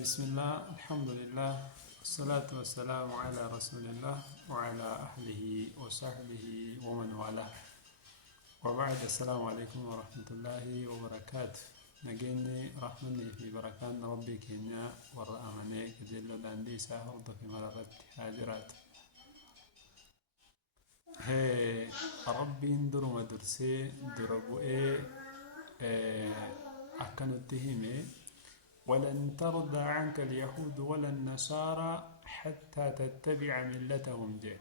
بسم الله الحمد لله والصلاة والسلام على رسول الله وعلى أهله وصحبه ومن والاه وبعد. السلام عليكم ورحمة الله وبركاته. نجيني رحمني في بركان ربي كينيا ورأمني كذلو داندي ساهرد في مرغت هاجرات هي ربي اندر مدرسي دربوئي أكن التهمي ولن ترضى عنك اليهود ولا النصارى حتى تتبع ملتهم جاء.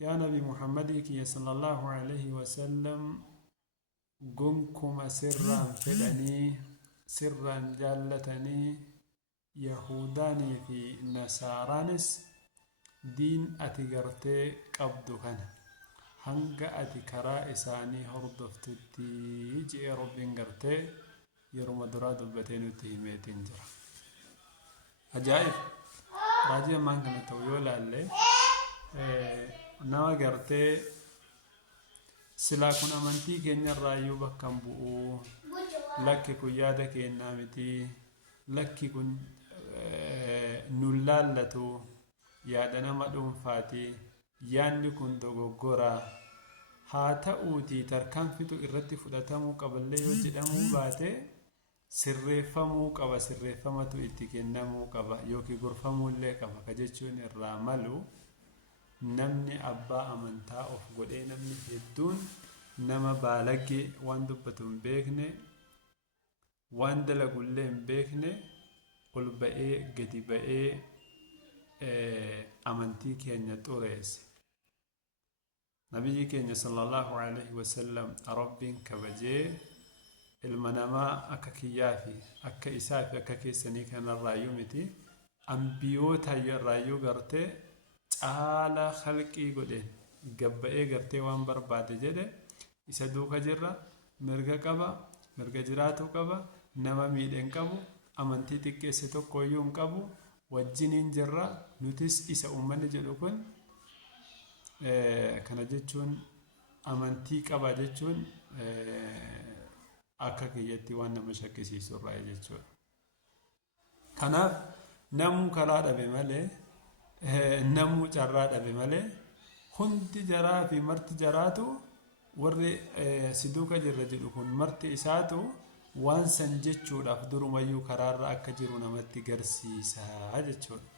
يا نبي محمد صلى الله عليه وسلم قنكم سرا فدني سرا جالتني يهوداني في نصارانس دين أتقرتي قبضكنا hanga ati karaa isaanii hordoftutti ji'ee rabbiin gartee yeroo duraa dubbatee nutti himeetiin jira. Ajaa'ib! Raajii ammaan kana ta'u yoo laalle nama gartee silaa kun amantii keenyarraa iyyuu bakka hin bu'u, lakki kun yaada keenyaa miti, lakki kun nun laallatu, yaada nama dhuunfaati, yaanni kun dogoggora haa ta'uutii tarkaanfitu irratti fudhatamuu qaballee yoo jedhamuu baate sirreeffamuu qaba, sirreeffamatu itti kennamuu qaba yookiin gorfamuullee qaba ka jechuun irraa malu namni abbaa amantaa of godhee namni hedduun nama baalagee waan dubbatu hin beekne waan dalagullee hin beekne ol ba'ee gadi ba'ee amantii keenya xureesse. نبي كين صلى الله عليه وسلم ربين كبجي المنما أككيافي أكيسافي أككيسني كان الرايومتي أنبيوتا الرايو غرتي على خلقي قدين قبئي غرتي وانبر بعد جده يسدوك جرة مرغا قبا مرغا جراتو قبا نما ميدين قبو أمنتي تكيستو كويون قبو وجنين جرة نتس إسا أمني جلوكن kana jechuun amantii qaba jechuun akka kiyyatti waan nama shakkisiisu irraa jechuudha. Kanaaf namuu karaa dhabe malee namuu carraa dhabe malee hundi jaraa fi marti jaraatu warri siduuka jirra jedhu kun marti isaatu waan san jechuudhaaf durumayyuu karaarra akka jiru namatti garsiisa jechuudha.